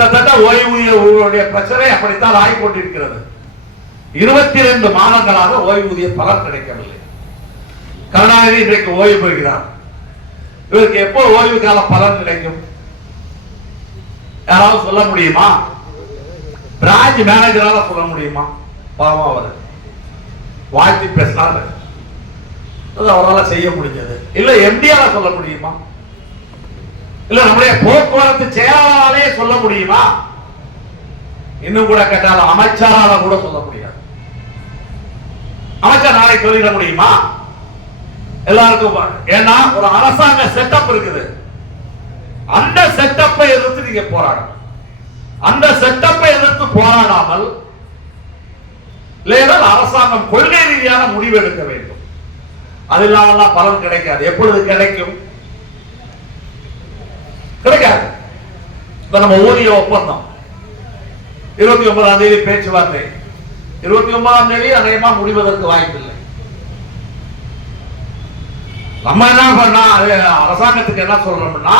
கிட்டத்தட்ட ஓய்வூதிய பிரச்சனை அப்படித்தான் ஆகிக்கொண்டிருக்கிறது. 22 மாதங்களாக ஓய்வூதிய பலன் கிடைக்கவில்லை. கருணாநிதி இன்றைக்கு ஓய்வு பெறுகிறார். இவருக்கு எப்போ ஓய்வு கால பலன் கிடைக்கும்? யாராவது சொல்ல முடியுமா? பிரான்ச் மேனேஜரால சொல்ல முடியுமா? பாவம் அவர் வாழ்த்தி பேசினார், அவரால் செய்ய முடிஞ்சது. இல்ல எம்டியால சொல்ல முடியுமா? இல்ல நம்முடைய போக்குவரத்து செயலாளராலே சொல்ல முடியுமா? இன்னும் கூட கேட்டாலும் அமைச்சரால கூட சொல்ல முடியாது. அமைச்சர் நாளை சொல்லிட முடியுமா? எல்லாருக்கும் ஏன்னா ஒரு அரசாங்க செட்டப் இருக்குது. அந்த செட்டப்பை எதிர்த்து நீங்க போராடணும். அந்த செட்டப்பை எதிர்த்து போராடாமல் அரசாங்கம் கொள்கை ரீதியான முடிவு எடுக்க வேண்டும். அது இல்லாமல் பலன் கிடைக்காது. எப்பொழுது கிடைக்கும்? கிடைக்காது. இப்ப நம்ம ஊதிய ஒப்பந்தம் 29ஆம் தேதி பேச்சுவார்த்தை, 29ஆம் தேதி அநேகமா முடிவதற்கு வாய்ப்பில்லை. நம்ம என்ன பண்ணா அரசாங்கத்துக்கு என்ன சொல்றோம்னா,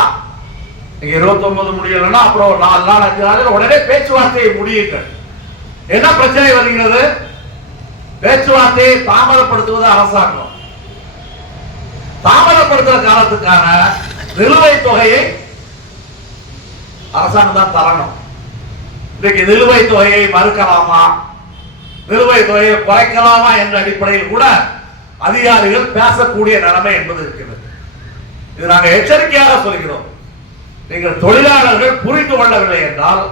நீங்க 29 முடியலன்னா அப்புறம் 4 நாள் 5 நாள் உடனே பேச்சுவார்த்தையை முடியுங்கள். என்ன பிரச்சனை வருகிறது? பேச்சுவார்த்தையை தாமதப்படுத்துவது அரசாங்கம். தாமதப்படுத்துற காலத்துக்கான நிலுவைத் தொகையை அரசாங்கம் தான் தரணும். இன்றைக்கு நிலுவைத் தொகையை மறுக்கலாமா, நிலுவைத் தொகையை குறைக்கலாமா என்ற அடிப்படையில் கூட அதிகாரிகள் பேசக்கூடிய நிலைமை என்பது இருக்கிறது. இது நாங்கள் எச்சரிக்கையாக சொல்கிறோம். நீங்கள் தொழிலாளர்கள் புரிந்து கொள்ளவில்லை என்றால்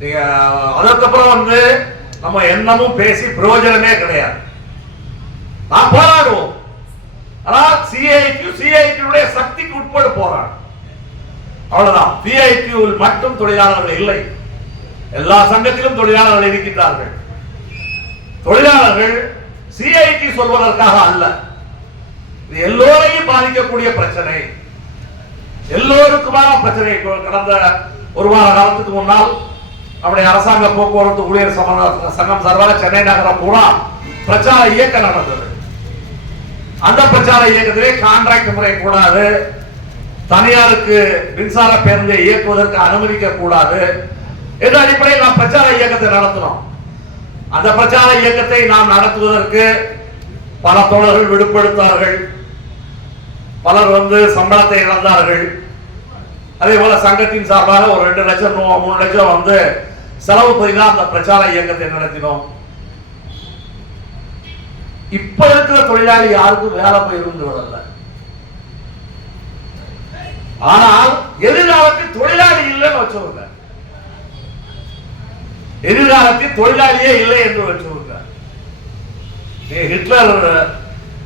நீங்க அதுக்கப்புறம் நம்ம என்னமும் பேசி பிரயோஜனமே கிடையாது. நான் போராடுவோம். ஆனால் சிஐடியுடைய சக்திக்கு உட்பட்டு போராடும். அவ்வளவுதான். சிஐடியில் மட்டும் தொழிலாளர்கள் இல்லை, எல்லா சங்கத்திலும் தொழிலாளர்கள் இருக்கின்றார்கள். தொழிலாளர்கள் சிஐடி சொல்வதற்காக அல்ல, இது எல்லோரையும் பாதிக்கக்கூடிய பிரச்சனை, எல்லோருக்குமான பிரச்சனை. கடந்த ஒரு வார காலத்துக்கு முன்னால் நம்முடைய அரசாங்க போக்குவரத்து ஊழியர் சங்கம் சார்பாக சென்னை நகரம் பூரா பிரச்சார இயக்கம் நடந்தது. அந்த பிரச்சார இயக்கத்திலே கான்ட்ராக்ட் முறை கூடாது, தனியாருக்கு மின்சார பேருந்தை இயக்குவதற்கு அனுமதிக்க கூடாது என்ற அடிப்படையில் நாம் பிரச்சார இயக்கத்தை நடத்தினோம். அந்த பிரச்சார இயக்கத்தை நாம் நடத்துவதற்கு பல தோழர்கள் விடுபடுத்தார்கள், பலர் சம்பளத்தை இழந்தார்கள். அதே போல சங்கத்தின் சார்பாக ஒரு 2 லட்சம் 3 லட்சம் செலவு பண்ணி அந்த பிரச்சார இயக்கத்தை நடத்தினோம். இப்ப இருக்கிற தொழிலாளி யாருக்கும் வேலை போயிருந்து விடல. ஆனால் எதிர்காலத்தில் தொழிலாளி இல்லைன்னு வச்சுருங்க, எதிர்காலத்தில் தொழிலாளியே இல்லை என்று வச்சுருங்க. ஹிட்லர்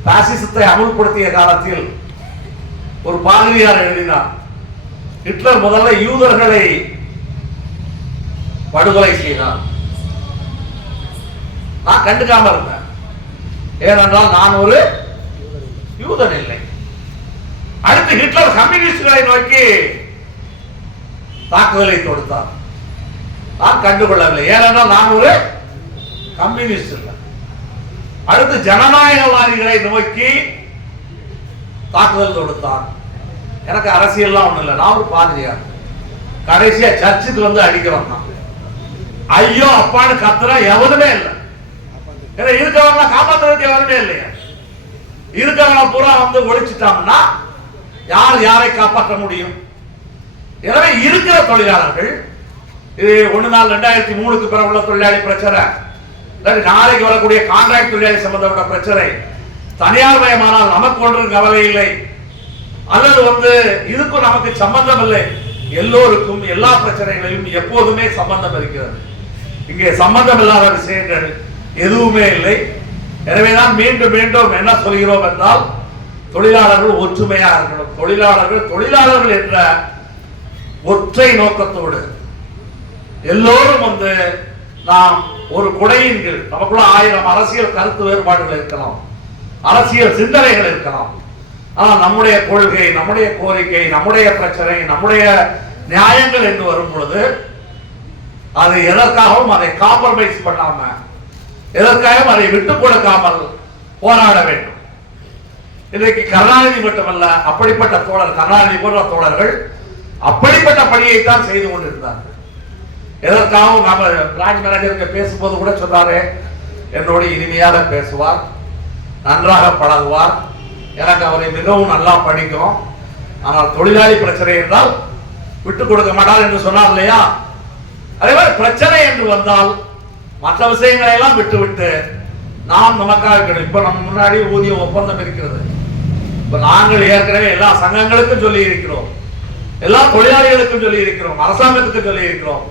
பாசிசத்தை அமுல்படுத்திய காலத்தில் ஒரு பாதிரியார் எழுதினார், ஹிட்லர் முதல்ல யூதர்களை படுகொலை செய்தார். நான் கண்டுக்காம இருந்தேன், ஏனென்றால் நான் ஒரு யூதன் இல்லை. அடுத்து ஹிட்லர் கம்யூனிஸ்டுகளை நோக்கி தாக்குதலை தொடுத்தார். நான் கண்டுகொள்ளவில்லை, ஏனென்றால் நான் ஒரு கம்யூனிஸ்ட் இல்லை. அடுத்து ஜனநாயகவாதிகளை நோக்கி தாக்குதல் தொடுத்தார். எனக்கு அரசியல்லாம் ஒண்ணு இல்லை, நான் ஒரு பாதிரியார். கடைசியா சர்ச்சுக்கு அடிக்கிறோம். ஐயோ அப்பான்னு கத்துற எவனுமே இல்லை. இருக்கவங்க காப்பாற்றுறதுக்கு எவருமே இல்லையா? இருக்கவங்க பூரா ஒழிச்சுட்டாங்கன்னா யார் யாரை காப்பாற்ற முடியும்? எனவே இருக்கிற தொழிலாளர்கள், இது 1 நாள் 2003க்கு பிறகு உள்ள தொழிலாளி பிரச்சனை, நாளைக்கு வரக்கூடிய கான்ட்ராக்ட் தொழிலாளி சம்பந்தப்பட்ட பிரச்சனை, தனியார் மயமானால் நமக்கு ஒன்றும் கவலை இல்லை, அல்லது இதுக்கும் நமக்கு சம்பந்தம் இல்லை. எல்லோருக்கும் எல்லா பிரச்சனைகளிலும் எப்போதுமே சம்பந்தம் இருக்கிறது. இங்கே சம்பந்தம் இல்லாத விஷயங்கள் எதுவுமே இல்லை. எனவேதான் மீண்டும் மீண்டும் என்ன சொல்கிறோம் என்றால், தொழிலாளர்கள் ஒற்றுமையாக இருக்கணும். தொழிலாளர்கள் என்ற ஒற்றை நோக்கத்தோடு எல்லோரும் நாம் ஒரு குடையின் கீழ், நமக்குள்ள 1000 அரசியல் கருத்து வேறுபாடுகள் இருக்கலாம், அரசியல் சிந்தனைகள் இருக்கலாம். ஆனால் நம்முடைய கொள்கை, நம்முடைய கோரிக்கை, நம்முடைய பிரச்சனை, நம்முடைய நியாயங்கள் என்று வரும் பொழுது அது எதற்காகவும் அதை காம்ப்ரமைஸ் பண்ணாம, எதற்காகவும் அதை விட்டுக் கொடுக்காமல் போராட வேண்டும். இன்றைக்கு கருணாநிதி மட்டுமல்ல, அப்படிப்பட்ட தோழர், கருணாநிதி போன்ற தோழர்கள் அப்படிப்பட்ட பணியைத்தான் செய்து கொண்டிருந்தார்கள். எதற்காகவும் நாம பிரான்ச் மேனேஜருக்கு பேசும்போது கூட சொன்னாரு, என்னோடு இனிமையாக பேசுவார், நன்றாக பழகுவார், எனக்கு அவரை மிகவும் நல்லா படிக்கும், ஆனால் தொழிலாளி பிரச்சனை என்றால் விட்டு கொடுக்க மாட்டார் என்று சொன்னார் இல்லையா? அதே மாதிரி பிரச்சனை என்று வந்தால் மற்ற விஷயங்களை எல்லாம் விட்டு நாம் நமக்காக இருக்கணும். இப்ப நம்ம முன்னாடி ஊதிய ஒப்பந்தம் இருக்கிறது. இப்ப நாங்கள் ஏற்கனவே எல்லா சங்கங்களுக்கும் சொல்லி இருக்கிறோம், எல்லா தொழிலாளிகளுக்கும் சொல்லி இருக்கிறோம், அரசாங்கத்துக்கு சொல்லி இருக்கிறோம்.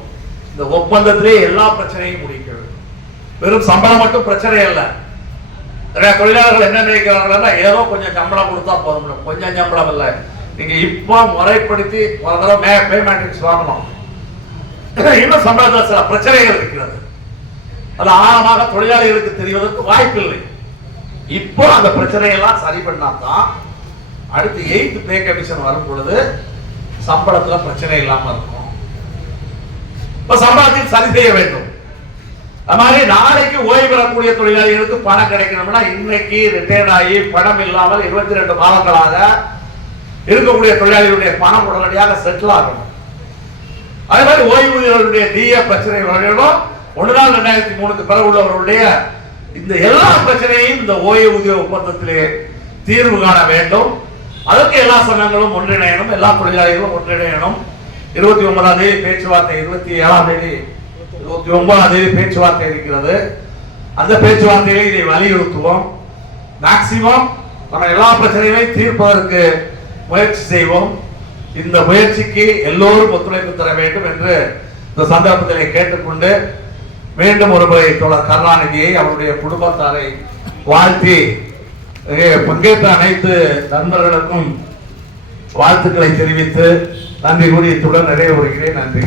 இந்த ஒப்பந்தத்திலே எல்லா பிரச்சனையும் முடிக்கிறது. வெறும் சம்பளம் மட்டும் பிரச்சனை அல்ல. நிறைய தொழிலாளர்கள் என்ன நினைக்கிறார்கள், ஏதோ கொஞ்சம் சம்பளம் கொடுத்தா போதும். கொஞ்சம் சம்பளம் இல்லை, நீங்க இப்ப முறைப்படுத்தி ஒரு தடவை பே மேட்ரிக்ஸ் வாங்கணும். இன்னும் சம்பளத்தில் சில பிரச்சனைகள் இருக்கிறது, அது ஆழமாக தொழிலாளிகளுக்கு தெரிவதற்கு வாய்ப்பில்லை. இப்போ அந்த பிரச்சனையெல்லாம் சரி பண்ணாதான் அடுத்து 8th பே கமிஷன் வரும் பொழுது சம்பளத்துல பிரச்சனை இல்லாம இருக்கும். இப்ப சம்பளத்தில் சரி செய்ய வேண்டும். அது மாதிரி நாளைக்கு ஓய்வு பெறக்கூடிய தொழிலாளிகளுக்கு பணம் கிடைக்கணும்னா இன்னைக்கு ரிட்டையர்ட் ஆகி பணம் இல்லாமல் 22 மாதங்களாக இருக்கக்கூடிய தொழிலாளிகளுடைய பணம் உடனடியாக செட்டில் ஆகணும். அதே மாதிரி ஓய்வூதியர்களுடைய டிஏ பிரச்சனை வரணும். 1/4/2003 பிறகு உள்ளவர்களுடைய இந்த எல்லா பிரச்சனையும் இந்த ஓய்வூதிய ஒப்பந்தத்திலே தீர்வு காண வேண்டும். அதற்கு எல்லா சங்கங்களும் ஒன்றிணையணும், எல்லா தொழிலாளிகளும் ஒன்றிணையணும். 29ஆம் தேதி பேச்சுவார்த்தை, 27ஆம் தேதி 29ஆம் தேதி பேச்சுவார்த்தை இருக்கிறது. அந்த பேச்சுவார்த்தையிலே இதை வலியுறுத்துவோம். மேக்சிமம் நம்ம எல்லா பிரச்சனைகளையும் தீர்ப்பதற்கு முயற்சி செய்வோம். இந்த முயற்சிக்கு எல்லோரும் ஒத்துழைப்பு தர வேண்டும் என்று இந்த சந்தர்ப்பத்திலே கேட்டுக்கொண்டு மீண்டும் ஒருமுறை தோழர் கருணாநிதியை அவருடைய குடும்பத்தாரை வாழ்த்தி பங்கேற்ற அனைத்து நண்பர்களுக்கும் வாழ்த்துக்களை தெரிவித்து நன்றி கூறி இத்துடன் நிறைவு வருகிறேன். நன்றி.